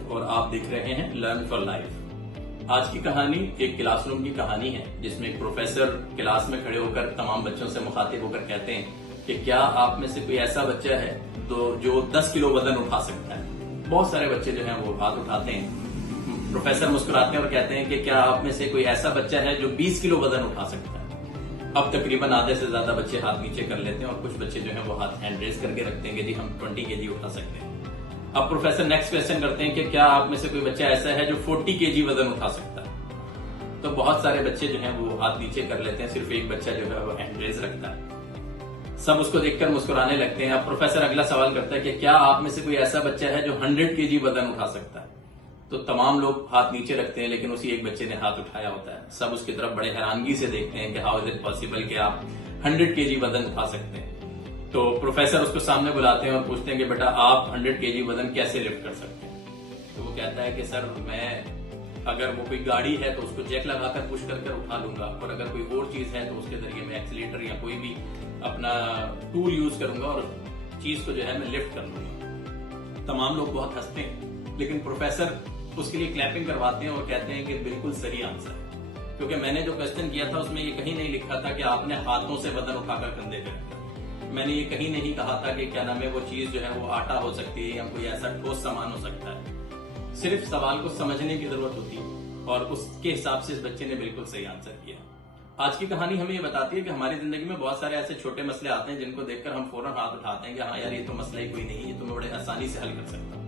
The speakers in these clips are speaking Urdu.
عبید اور آپ دیکھ رہے ہیں لرن فار لائف۔ آج کی کہانی ایک کلاس روم کی کہانی ہے جس میں ایک پروفیسر کلاس میں کھڑے ہو کر تمام بچوں سے مخاطب ہو کر کہتے ہیں کہ کیا آپ میں سے کوئی ایسا بچہ ہے جو 10 کلو وزن اٹھا سکتا ہے۔ بہت سارے بچے جو ہیں وہ ہاتھ اٹھاتے ہیں۔ پروفیسر مسکراتے ہیں اور کہتے ہیں کہ کیا آپ میں سے کوئی ایسا بچہ ہے جو 20 کلو وزن اٹھا سکتا ہے۔ اب تقریباً آدھے سے زیادہ بچے ہاتھ نیچے کر لیتے ہیں اور کچھ بچے جو ہیں وہ ہاتھ ہینڈ ریز کر کے رکھتے ہیں کہ جی ہم 20 kg اٹھا سکتے ہیں۔ اب پروفیسر نیکسٹ کویسچن کرتے ہیں کہ کیا آپ میں سے کوئی بچہ ایسا ہے جو 40 kg وزن اٹھا سکتا ہے۔ تو بہت سارے بچے جو ہیں وہ ہاتھ نیچے کر لیتے ہیں، صرف ایک بچہ جو ہے وہ ہینڈ ریز رکھتا ہے۔ سب اس کو دیکھ کر مسکرانے لگتے ہیں۔ اب پروفیسر اگلا سوال کرتا ہے کہ کیا آپ میں سے کوئی ایسا بچہ ہے جو 100 kg وزن اٹھا سکتا ہے۔ تو تمام لوگ ہاتھ نیچے رکھتے ہیں لیکن اسی ایک بچے نے ہاتھ اٹھایا ہوتا ہے۔ سب اس کی طرف بڑے حیرانگی سے دیکھتے ہیں کہ ہاؤ از اٹ پاسبل کہ آپ 100 kg وزن اٹھا سکتے ہیں۔ تو پروفیسر اس کو سامنے بلاتے ہیں اور پوچھتے ہیں کہ بیٹا آپ 100 kg وزن کیسے لفٹ کر سکتے ہیں۔ تو وہ کہتا ہے کہ سر میں اگر وہ کوئی گاڑی ہے تو اس کو جیک لگا کر پش کر کر اٹھا لوں گا، اور اگر کوئی اور چیز ہے تو اس کے ذریعے میں ایکسیلیٹر یا کوئی بھی اپنا ٹول یوز کروں گا اور چیز کو جو ہے میں لفٹ کر لوں گا۔ تمام لوگ بہت ہنستے ہیں لیکن پروفیسر اس کے لیے کلیپنگ کرواتے ہیں اور کہتے ہیں کہ بالکل صحیح آنسر ہے، کیونکہ میں نے جو کوسچن کیا تھا اس میں یہ کہیں نہیں لکھا تھا کہ آپ نے ہاتھوں سے وزن اٹھا کر کندھے پہ رکھا۔ میں نے یہ کہیں نہیں کہا تھا کہ کیا نام ہے وہ چیز جو ہے وہ آٹا ہو سکتی ہے یا کوئی ایسا ٹھوس سامان ہو سکتا ہے۔ صرف سوال کو سمجھنے کی ضرورت ہوتی ہے اور اس کے حساب سے اس بچے نے بالکل صحیح آنسر کیا۔ آج کی کہانی ہمیں یہ بتاتی ہے کہ ہماری زندگی میں بہت سارے ایسے چھوٹے مسئلے آتے ہیں جن کو دیکھ کر ہم فوراً ہاتھ اٹھاتے ہیں کہ ہاں یار یہ تو مسئلہ ہی کوئی نہیں، یہ تو میں بڑے آسانی سے حل کر سکتا ہوں۔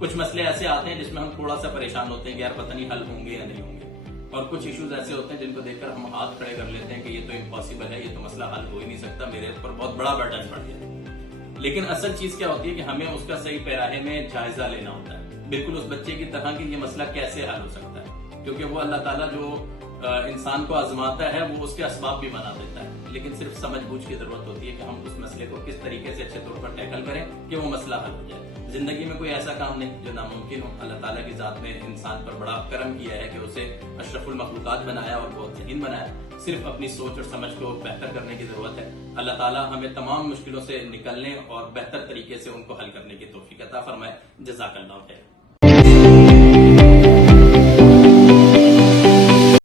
کچھ مسئلے ایسے آتے ہیں جس میں ہم تھوڑا سا پریشان ہوتے ہیں کہ یار پتہ نہیں حل ہوں گے یا نہیں ہوں گے، اور کچھ ایشوز ایسے ہوتے ہیں جن کو دیکھ کر ہم ہاتھ کھڑے کر لیتے ہیں کہ یہ تو امپاسبل ہے، یہ تو مسئلہ حل ہو ہی نہیں سکتا، میرے اوپر بہت بڑا برڈن پڑ گیا۔ لیکن اصل چیز کیا ہوتی ہے کہ ہمیں اس کا صحیح پیراہے میں جائزہ لینا ہوتا ہے، بالکل اس بچے کی طرح کہ یہ مسئلہ کیسے حل ہو سکتا ہے، کیونکہ وہ اللہ تعالیٰ جو انسان کو آزماتا ہے وہ اس کے اسباب بھی بنا دیتا ہے، لیکن صرف سمجھ بوجھ کی ضرورت ہوتی ہے کہ ہم اس مسئلے کو کس طریقے سے اچھے طور پر ٹیکل کریں کہ وہ مسئلہ حل ہو جائے۔ زندگی میں کوئی ایسا کام نہیں جو ناممکن ہو۔ اللہ تعالیٰ کی ذات نے انسان پر بڑا کرم کیا ہے کہ اسے اشرف المخلوقات بنایا اور بہت ذہین بنایا۔ صرف اپنی سوچ اور سمجھ کو بہتر کرنے کی ضرورت ہے۔ اللہ تعالیٰ ہمیں تمام مشکلوں سے نکلنے اور بہتر طریقے سے ان کو حل کرنے کی توفیق عطا فرمائے۔ جزاک اللہ خیر۔